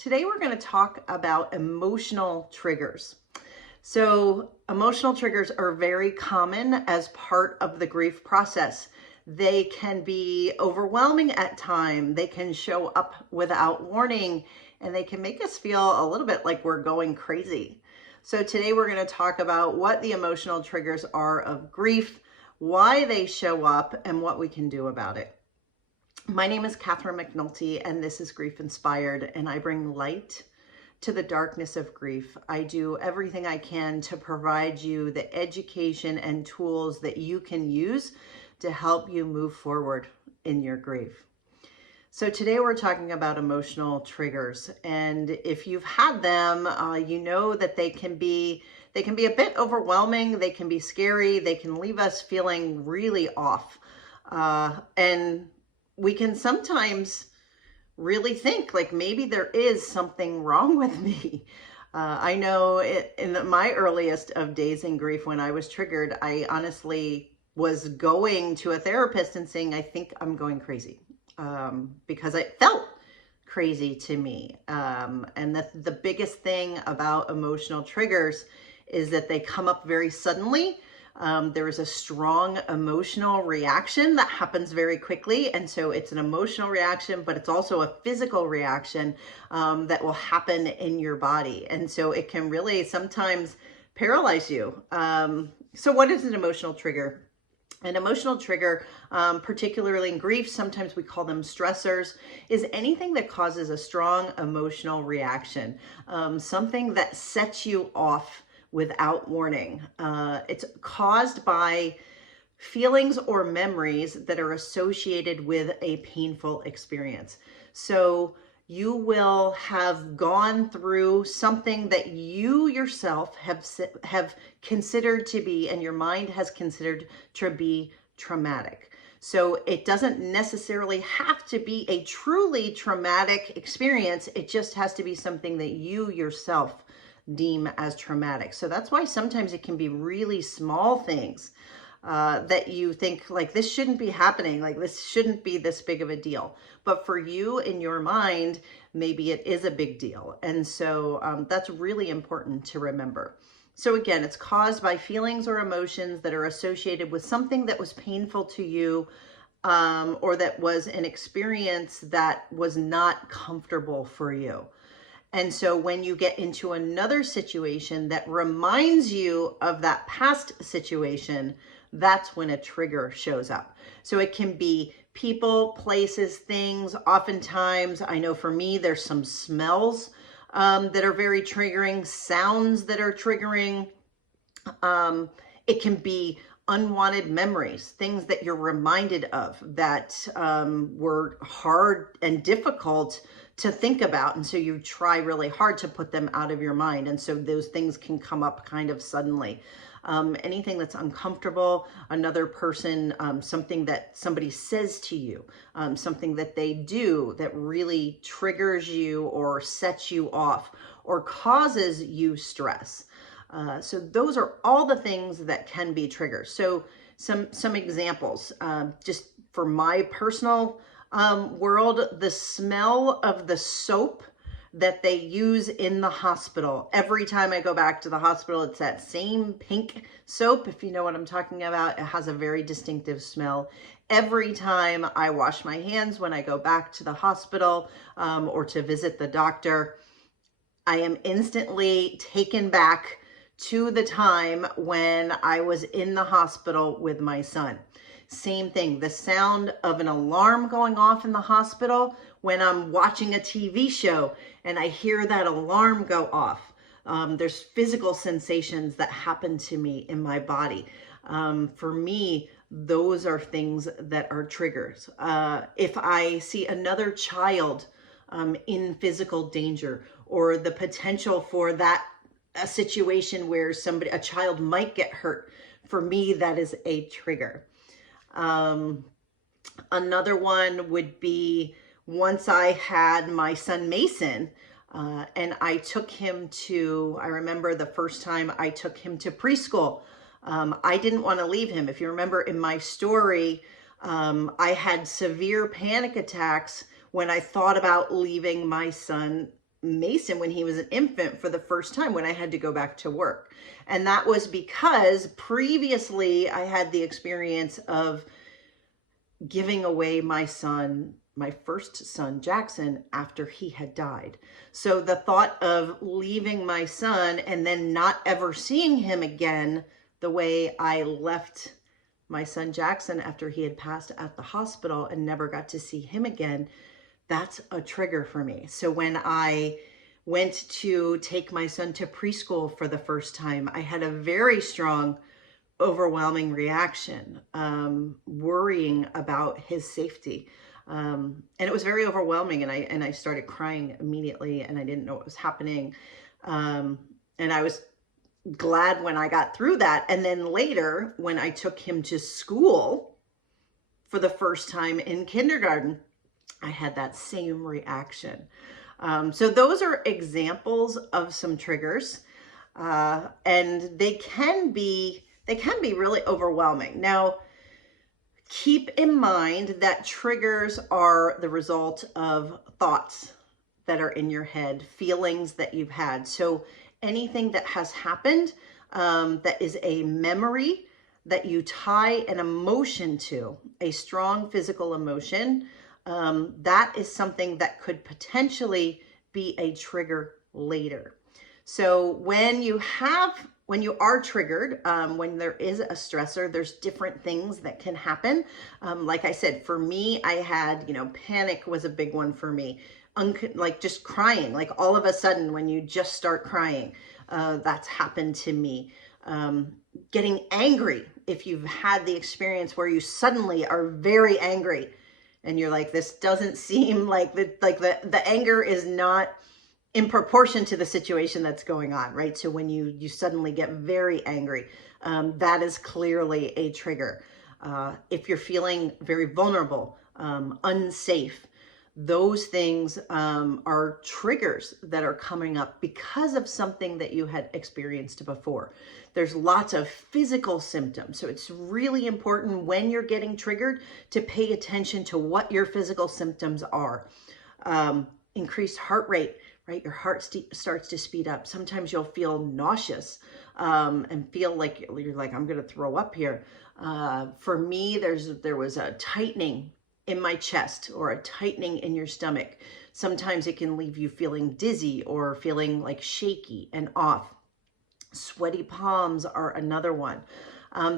Today we're going to talk about emotional triggers. So emotional triggers are very common as part of the grief process. They can be overwhelming at times. They can show up without warning, and they can make us feel a little bit like we're going crazy. So today we're going to talk about what the emotional triggers are of grief, why they show up, and what we can do about it. My name is McNulty, and this is Grief-Inspired, and I bring light to the darkness of grief. I do everything I can to provide you the education and tools that you can use to help you move forward in your grief. So today we're talking about emotional triggers, and if you've had them, you know that they can be a bit overwhelming. They can be scary. They can leave us feeling really off, and we can sometimes really think like maybe there is something wrong with me. I know in my earliest of days in grief, when I was triggered, I honestly was going to a therapist and saying, I think I'm going crazy, because it felt crazy to me. And the biggest thing about emotional triggers is that they come up very suddenly. There is a strong emotional reaction that happens very quickly. And so it's an emotional reaction, but it's also a physical reaction that will happen in your body. And so it can really sometimes paralyze you. So what is an emotional trigger? An emotional trigger, particularly in grief, sometimes we call them stressors, is anything that causes a strong emotional reaction, something that sets you off without warning. It's caused by feelings or memories that are associated with a painful experience. So you will have gone through something that you yourself have considered to be, and your mind has considered to be traumatic. So it doesn't necessarily have to be a truly traumatic experience. It just has to be something that you yourself deem as traumatic. So that's why sometimes it can be really small things that you think like this shouldn't be happening, like this shouldn't be this big of a deal. But for you in your mind, maybe it is a big deal. And so that's really important to remember. So again, it's caused by feelings or emotions that are associated with something that was painful to you, or that was an experience that was not comfortable for you. And so when you get into another situation that reminds you of that past situation, that's when a trigger shows up. So it can be people, places, things. Oftentimes, I know for me, there's some smells that are very triggering, sounds that are triggering. It can be unwanted memories, things that you're reminded of that were hard and difficult to think about. And so you try really hard to put them out of your mind. And so those things can come up kind of suddenly. Anything that's uncomfortable, another person, something that somebody says to you, something that they do that really triggers you or sets you off or causes you stress. So those are all the things that can be triggers. So some examples, just for my personal world, the smell of the soap that they use in the hospital. Every time I go back to the hospital, it's that same pink soap. If you know what I'm talking about, it has a very distinctive smell. Every time I wash my hands when I go back to the hospital or to visit the doctor, I am instantly taken back to the time when I was in the hospital with my son. Same thing, the sound of an alarm going off in the hospital when I'm watching a TV show and I hear that alarm go off. There's physical sensations that happen to me in my body. For me, those are things that are triggers. If I see another child in physical danger, or the potential for that a situation where a child might get hurt, for me, that is a trigger. Another one would be once I had my son Mason, and I remember the first time I took him to preschool. I didn't want to leave him. If you remember in my story, I had severe panic attacks when I thought about leaving my son Mason when he was an infant for the first time when I had to go back to work. And that was because previously I had the experience of giving away my son, my first son, Jackson, after he had died. So the thought of leaving my son and then not ever seeing him again the way I left my son Jackson after he had passed at the hospital and never got to see him again, that's a trigger for me. So when I went to take my son to preschool for the first time, I had a very strong, overwhelming reaction, worrying about his safety. And it was very overwhelming, and I started crying immediately, and I didn't know what was happening. And I was glad when I got through that. And then later, when I took him to school for the first time in kindergarten, I had that same reaction. So those are examples of some triggers, and they can be really overwhelming. Now, keep in mind that triggers are the result of thoughts that are in your head, feelings that you've had. So anything that has happened that is a memory that you tie an emotion to, a strong physical emotion, that is something that could potentially be a trigger later. So when you are triggered, when there is a stressor, there's different things that can happen. Like I said, for me, I had, panic was a big one for me. Like just crying, like all of a sudden when you just start crying, that's happened to me. Getting angry, if you've had the experience where you suddenly are very angry and you're like, this doesn't seem like the anger is not in proportion to the situation that's going on, right? So when you suddenly get very angry, that is clearly a trigger. If you're feeling very vulnerable, unsafe, those things are triggers that are coming up because of something that you had experienced before. There's lots of physical symptoms. So it's really important when you're getting triggered to pay attention to what your physical symptoms are. Increased heart rate, right? Your heart starts to speed up. Sometimes you'll feel nauseous and feel like you're like, I'm going to throw up here. For me, there was a tightening in my chest or a tightening in your stomach. Sometimes it can leave you feeling dizzy or feeling like shaky and off. Sweaty palms are another one.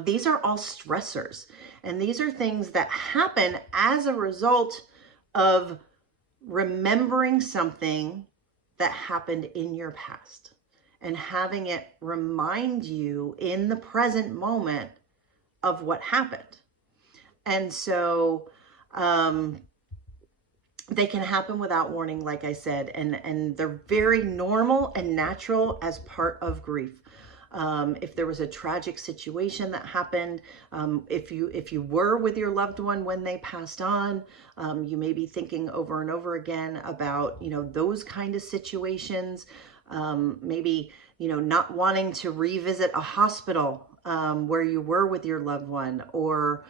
These are all stressors, and these are things that happen as a result of remembering something that happened in your past and having it remind you in the present moment of what happened. And so they can happen without warning, like I said, and they're very normal and natural as part of grief. If there was a tragic situation that happened, if you were with your loved one when they passed on, you may be thinking over and over again about, those kind of situations, maybe, not wanting to revisit a hospital where you were with your loved one, or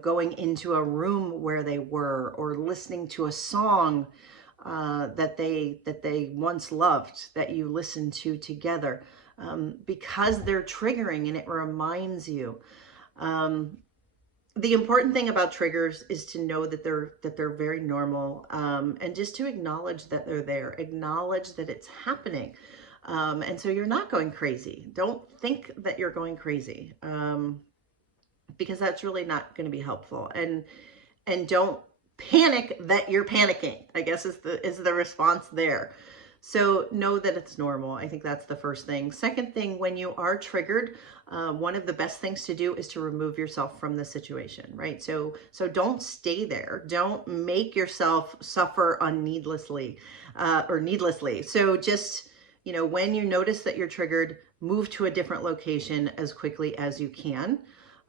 going into a room where they were, or listening to a song that they once loved that you listened to together, because they're triggering and it reminds you. The important thing about triggers is to know that they're very normal, and just to acknowledge that they're there, acknowledge that it's happening. And so you're not going crazy. Don't think that you're going crazy, because that's really not going to be helpful. And don't panic that you're panicking, I guess is the response there. So know that it's normal. I think that's the first thing. Second thing, when you are triggered, one of the best things to do is to remove yourself from the situation, right? So don't stay there. Don't make yourself suffer needlessly. So just, when you notice that you're triggered, move to a different location as quickly as you can.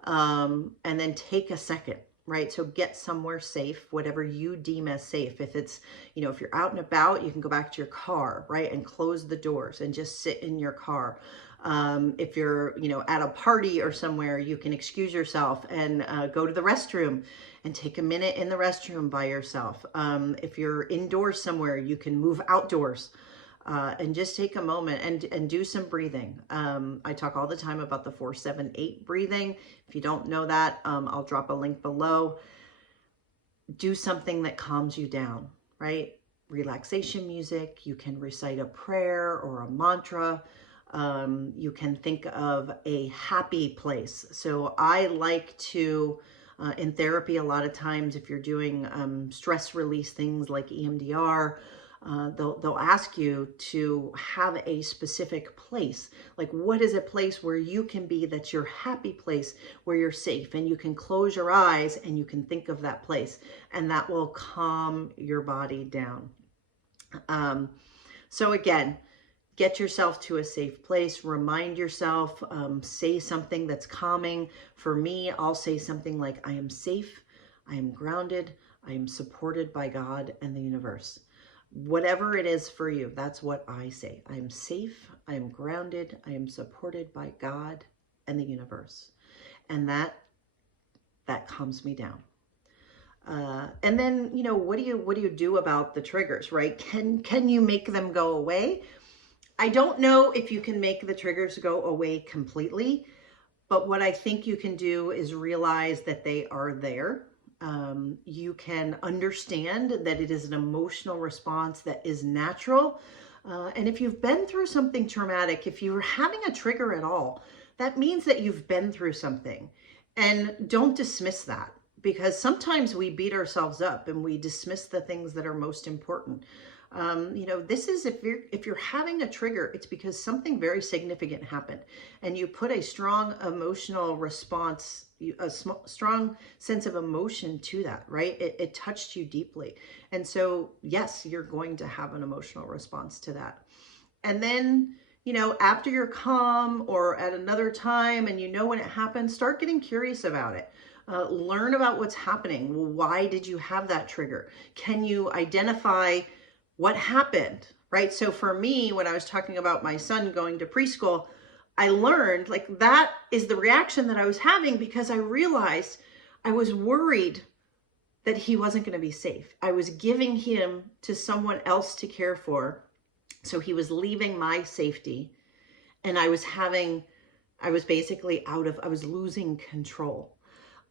And then take a second, right? So get somewhere safe, whatever you deem as safe. If it's, if you're out and about, you can go back to your car, right? And close the doors and just sit in your car. If you're, at a party or somewhere, you can excuse yourself and go to the restroom and take a minute in the restroom by yourself. If you're indoors somewhere, you can move outdoors. And just take a moment and do some breathing. I talk all the time about the 4-7-8 breathing. If you don't know that, I'll drop a link below. Do something that calms you down, right? Relaxation music. You can recite a prayer or a mantra. You can think of a happy place. So I like to, in therapy, a lot of times, if you're doing stress release things like EMDR, they'll ask you to have a specific place. Like, what is a place where you can be, that's your happy place, where you're safe, and you can close your eyes and you can think of that place, and that will calm your body down. So again, get yourself to a safe place, remind yourself, say something that's calming. For me, I'll say something like, I am safe, I am grounded, I am supported by God and the universe. Whatever it is for you, that's what I say. I am safe, I am grounded, I am supported by God and the universe. And that calms me down. And then, what do you do about the triggers, right? Can you make them go away? I don't know if you can make the triggers go away completely, but what I think you can do is realize that they are there. You can understand that it is an emotional response that is natural. And if you've been through something traumatic, if you're having a trigger at all, that means that you've been through something. And don't dismiss that, because sometimes we beat ourselves up and we dismiss the things that are most important. This is, if you're having a trigger, it's because something very significant happened, and you put a strong emotional response, a strong sense of emotion to that, right? It touched you deeply. And so, yes, you're going to have an emotional response to that. And then, after you're calm or at another time and when it happened, start getting curious about it. Learn about what's happening. Well, why did you have that trigger? Can you identify what happened, right? So for me, when I was talking about my son going to preschool, I learned like that is the reaction that I was having because I realized I was worried that he wasn't going to be safe. I was giving him to someone else to care for. So he was leaving my safety, and I was basically I was losing control.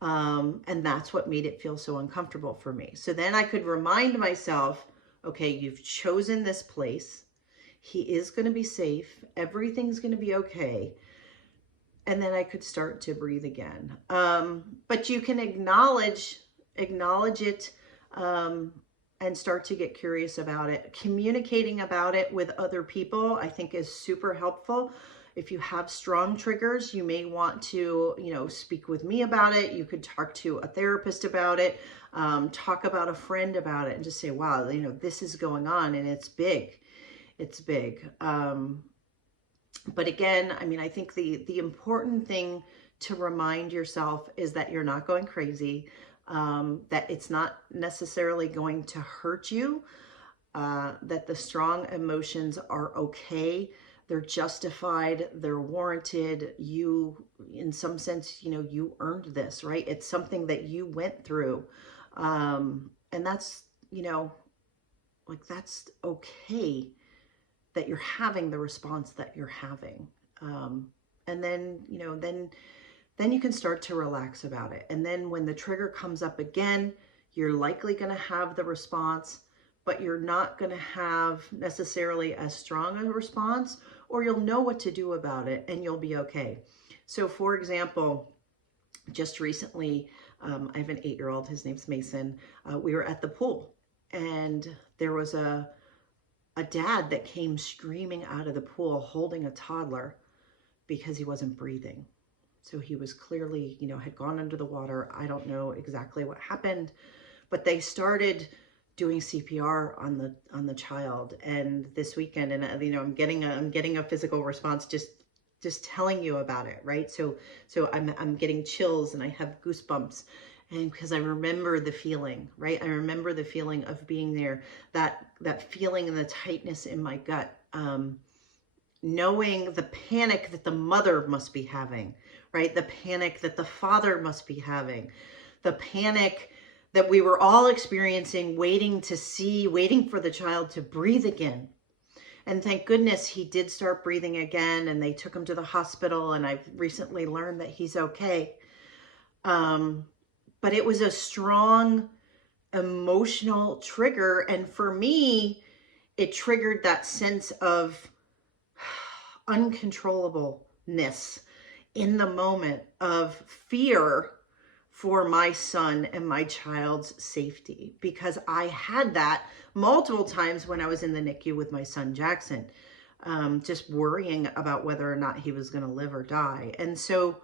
And that's what made it feel so uncomfortable for me. So then I could remind myself, okay, you've chosen this place. He is going to be safe. Everything's going to be okay. And then I could start to breathe again. But you can acknowledge it, and start to get curious about it. Communicating about it with other people, I think, is super helpful. If you have strong triggers, you may want to, speak with me about it. You could talk to a therapist about it, talk about a friend about it, and just say, wow, this is going on and it's big. It's big. But again, I think the important thing to remind yourself is that you're not going crazy, that it's not necessarily going to hurt you, that the strong emotions are okay. They're justified, they're warranted. You, in some sense, you earned this, right? It's something that you went through. And that's, that's okay that you're having the response that you're having. And then, then you can start to relax about it. And then when the trigger comes up again, you're likely going to have the response, but you're not going to have necessarily as strong a response, or you'll know what to do about it and you'll be okay. So for example, just recently, I have an 8-year-old, his name's Mason. We were at the pool, and there was a dad that came screaming out of the pool holding a toddler because he wasn't breathing. So he was clearly, had gone under the water. I don't know exactly what happened, but they started doing CPR on the child. And this weekend, and I'm getting a physical response just telling you about it, right? So I'm getting chills and I have goosebumps, and because I remember the feeling, right? I remember the feeling of being there, that feeling and the tightness in my gut. knowing the panic that the mother must be having, right? The panic that the father must be having, the panic that we were all experiencing, waiting for the child to breathe again. And thank goodness he did start breathing again, and they took him to the hospital, and I've recently learned that he's okay. But it was a strong emotional trigger. And for me, it triggered that sense of uncontrollableness in the moment, of fear for my son and my child's safety, because I had that multiple times when I was in the NICU with my son Jackson, just worrying about whether or not he was going to live or die. And so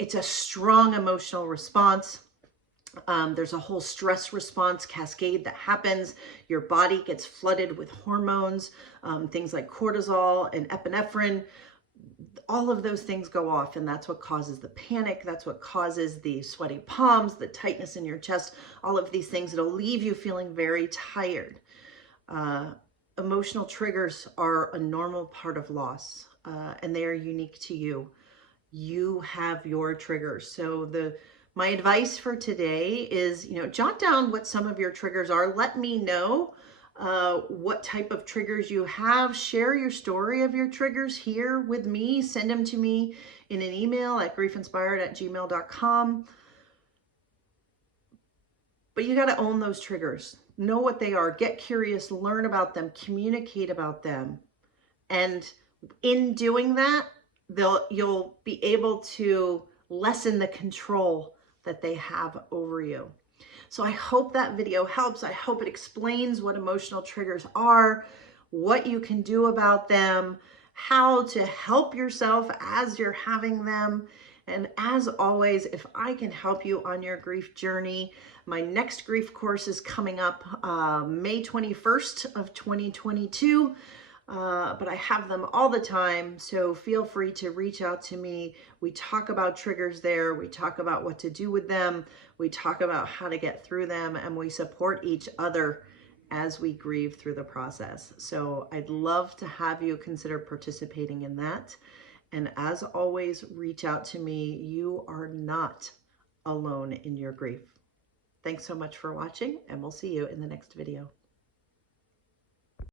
it's a strong emotional response. There's a whole stress response cascade that happens. Your body gets flooded with hormones, things like cortisol and epinephrine. All of those things go off, and that's what causes the panic. That's what causes the sweaty palms, the tightness in your chest, all of these things that'll leave you feeling very tired. Emotional triggers are a normal part of loss, and they are unique to you. You have your triggers. So my advice for today is, jot down what some of your triggers are. Let me know what type of triggers you have. Share your story of your triggers here with me. Send them to me in an email at GriefInspired@gmail.com. But you got to own those triggers. Know what they are. Get curious. Learn about them. Communicate about them. And in doing that, you'll be able to lessen the control that they have over you. So I hope that video helps. I hope it explains what emotional triggers are, what you can do about them, how to help yourself as you're having them. And as always, if I can help you on your grief journey, my next grief course is coming up May 21st of 2022. But I have them all the time, so feel free to reach out to me. We talk about triggers there. We talk about what to do with them. We talk about how to get through them, and we support each other as we grieve through the process. So I'd love to have you consider participating in that. And as always, reach out to me. You are not alone in your grief. Thanks so much for watching, and we'll see you in the next video.